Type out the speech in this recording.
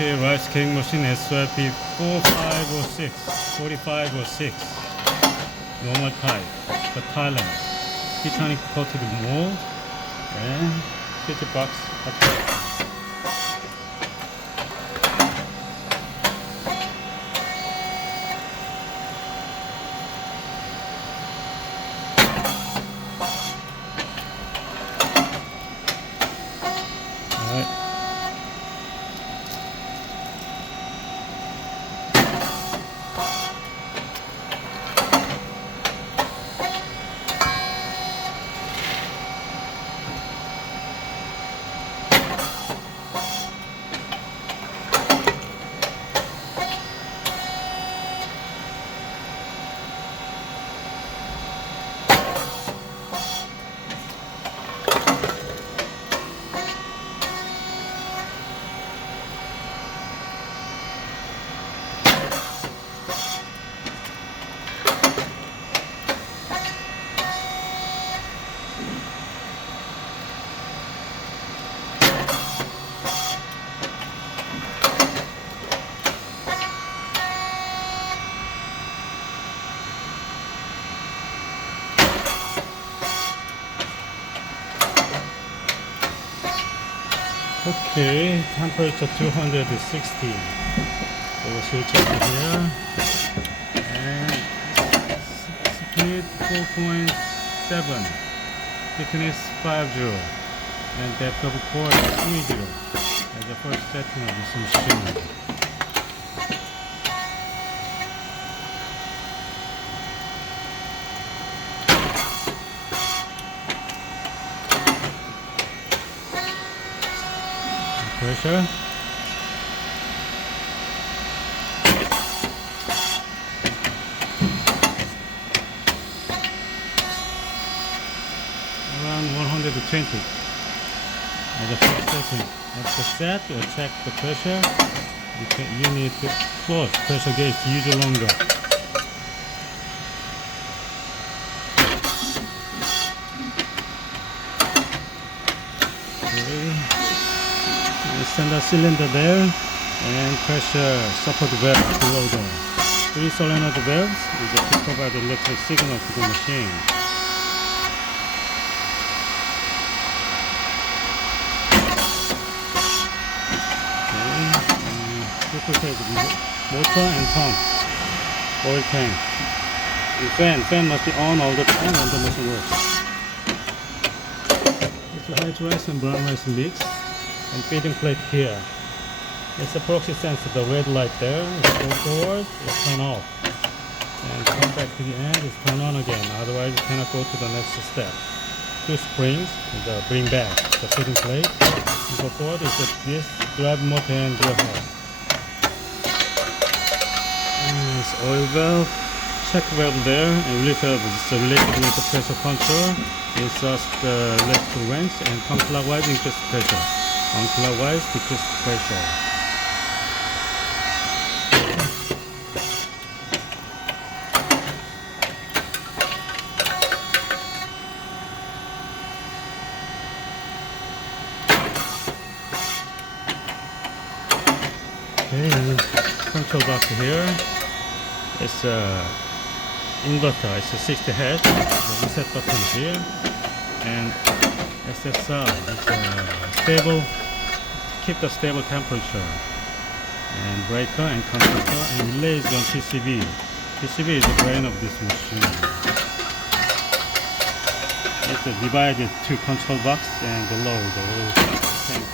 Okay, rice cake machine SYP4506 normal type for Thailand. Titanic coated mold and 50 bucks per type. Alright. Okay, temperature 260. So we'll switch over here. And speed 4.7. Thickness 50. And depth of core 30. As the first setting of this machine. Pressure. Around 120 as the first setting. After set, or check the pressure. You need to close pressure gauge to use it longer. Standard cylinder there and pressure support valve below there. 3 solenoid valves is to provide electric signal to the machine. Okay, motor and pump, oil tank. The fan must be on all the time when the machine works. It's a white rice and brown rice mix. And feeding plate here. It's a proxy sensor, the red light there. If it goes forward, it's turn off. And come back to the end, it's turn on again. Otherwise, it cannot go to the next step. 2 springs, the bring back the feeding plate. And go forward is this drive motor and gear hub. It's oil valve, check valve there, and relief valve is related with the pressure control. It's just the electrical wrench and counterclockwise increase pressure. Counterclockwise decrease pressure. Okay, control box here. It's a inverter. It's a 60 Hz. The reset button here, and SSR. It's stable. Keep the stable temperature. And breaker and converter and relays on PCB. PCB is the brain of this machine. It's divided to control box and below the tank.